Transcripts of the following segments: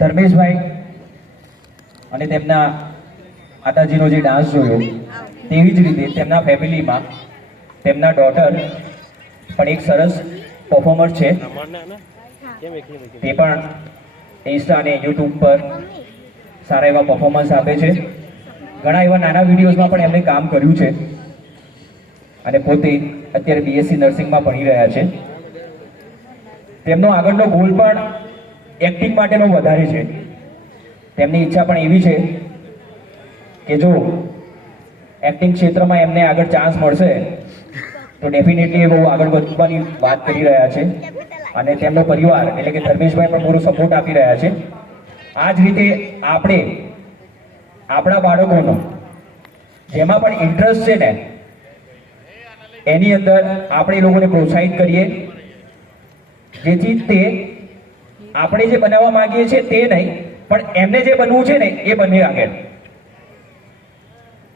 ધર્મેશભાઈ અને તેમના માતાજીનો જે ડાન્સ જોયો તેવી જ રીતે તેમના ફેમિલીમાં તેમના ડોટર પણ એક સરસ પરફોર્મર છે. તે પણ ઇન્સ્ટા અને યુટ્યુબ પર સારા એવા પરફોર્મન્સ આપે છે. ઘણા એવા નાના વિડીયોઝમાં પણ એમણે કામ કર્યું છે અને પોતે અત્યારે બીએસસી નર્સિંગમાં ભણી રહ્યા છે. તેમનો આગળનો ગોલ પણ એક્ટિંગ માટેનો વધારે છે. તેમની ઈચ્છા પણ એવી છે કે જો એક્ટિંગ ક્ષેત્રમાં એમને આગળ ચાન્સ મળશે તો ડેફિનેટલી એ બહુ આગળ વધવાની વાત કરી રહ્યા છે અને તેમનો પરિવાર એટલે કે ધર્મેશભાઈ પણ પૂરો સપોર્ટ આપી રહ્યા છે. આ જ રીતે આપણે આપણા બાળકોનો જેમાં પણ ઇન્ટરેસ્ટ છે ને એની અંદર આપણે એ લોકોને પ્રોત્સાહિત કરીએ, જેથી તે આપણે જે બનાવવા માંગીએ છીએ તે નહીં પણ એમને જે બનવું છે ને એ બને આગળ.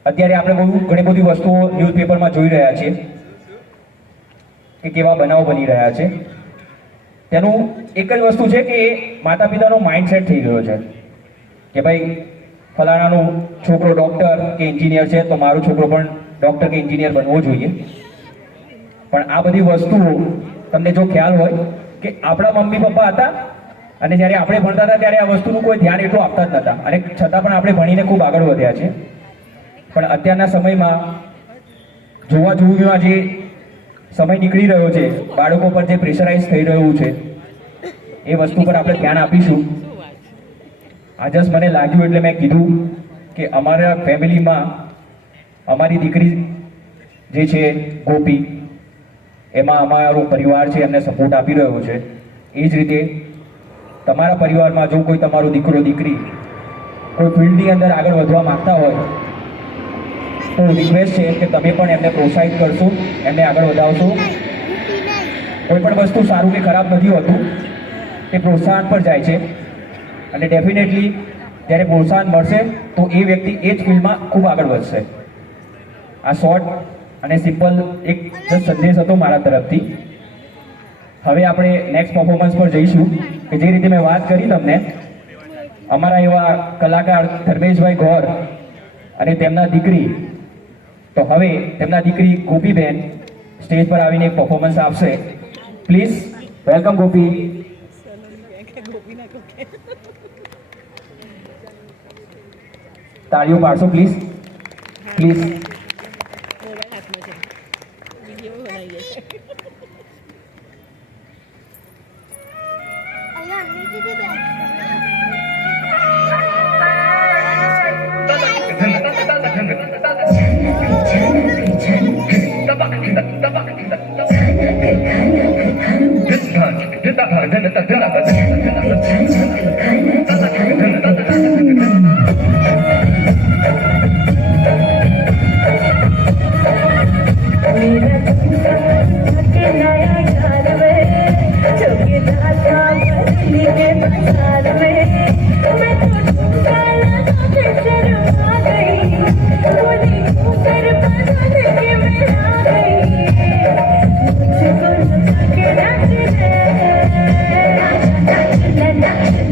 અત્યારે આપણે ઘણી બધી વસ્તુઓ ન્યૂઝપેપરમાં જોઈ રહ્યા છીએ કે કેવા બનાવો બની રહ્યા છે. તેનું એક જ વસ્તુ છે કે માતા પિતાનો માઇન્ડસેટ થઈ ગયો છે કે ભાઈ ફલાણાનો છોકરો ડૉક્ટર કે એન્જિનિયર છે તો મારો છોકરો પણ ડૉક્ટર કે એન્જિનિયર બનવો જોઈએ. પણ આ બધી વસ્તુઓ તમને જો ખ્યાલ હોય કે આપણા મમ્મી પપ્પા હતા અને જ્યારે આપણે ભણતા હતા ત્યારે આ વસ્તુનું કોઈ ધ્યાન એટલું આપતા જ નહોતા અને છતાં પણ આપણે ભણીને ખૂબ આગળ વધ્યા છે. પણ અત્યારના સમયમાં જોવા જોવામાં જે સમય નીકળી રહ્યો છે, બાળકો પર જે પ્રેશરાઇઝ થઈ રહ્યું છે એ વસ્તુ પર આપણે ધ્યાન આપીશું. આજે જ મને લાગ્યું એટલે મેં કીધું કે અમારા ફેમિલીમાં અમારી દીકરી જે છે ગોપી, એમાં અમારો પરિવાર છે એમને સપોર્ટ આપી રહ્યો છે. એ જ રીતે તમારા પરિવારમાં જો કોઈ તમારો દીકરો દીકરી કોઈ ફિલ્ડની અંદર આગળ વધવા માંગતા હોય તો રિક્વેસ્ટ છે કે તમે પણ એમને પ્રોત્સાહિત કરશો, એમને આગળ વધાવશો. કોઈ પણ વસ્તુ સારું કે ખરાબ નથી હોતું, એ પ્રોત્સાહન પર જાય છે અને ડેફિનેટલી જ્યારે પ્રોત્સાહન મળશે તો એ વ્યક્તિ એ જ ફિલ્ડમાં ખૂબ આગળ વધશે. આ શોર્ટ અને સિમ્પલ એક જસ્ટ સંદેશ હતો મારા તરફથી. હવે આપણે નેક્સ્ટ પરફોર્મન્સ પર જઈશું કે જે રીતે મેં વાત કરી તમને, અમારા એવા કલાકાર ધર્મેશભાઈ ગોર અને તેમના દીકરી, તો હવે તેમના દીકરી ગોપીબેન સ્ટેજ પર આવીને એક પરફોર્મન્સ આપશે. પ્લીઝ વેલકમ ગોપી. તાળીઓ પાડશો પ્લીઝ પ્લીઝ.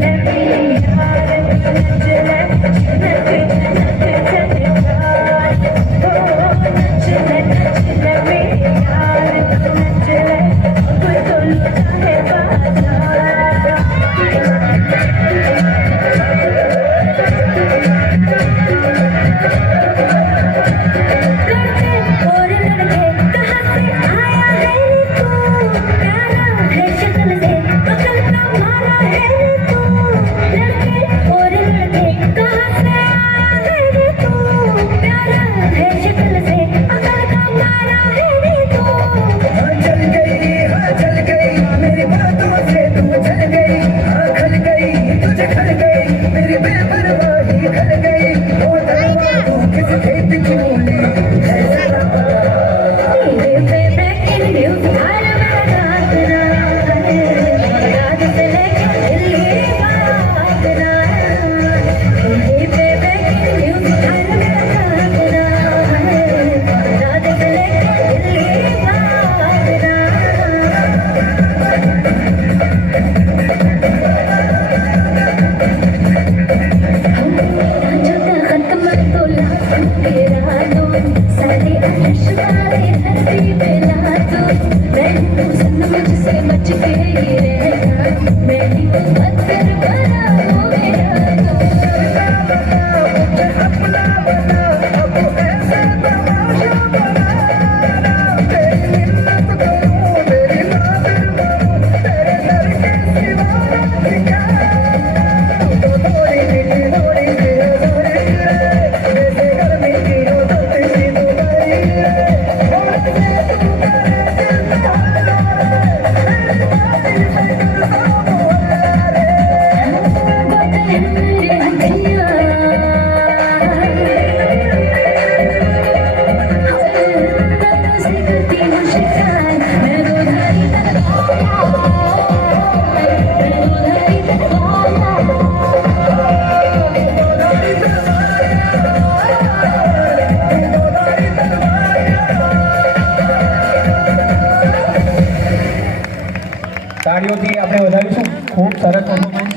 Let તાળીઓથી આપણે વધારીશું. ખૂબ સરસ પરફોર્મન્સ.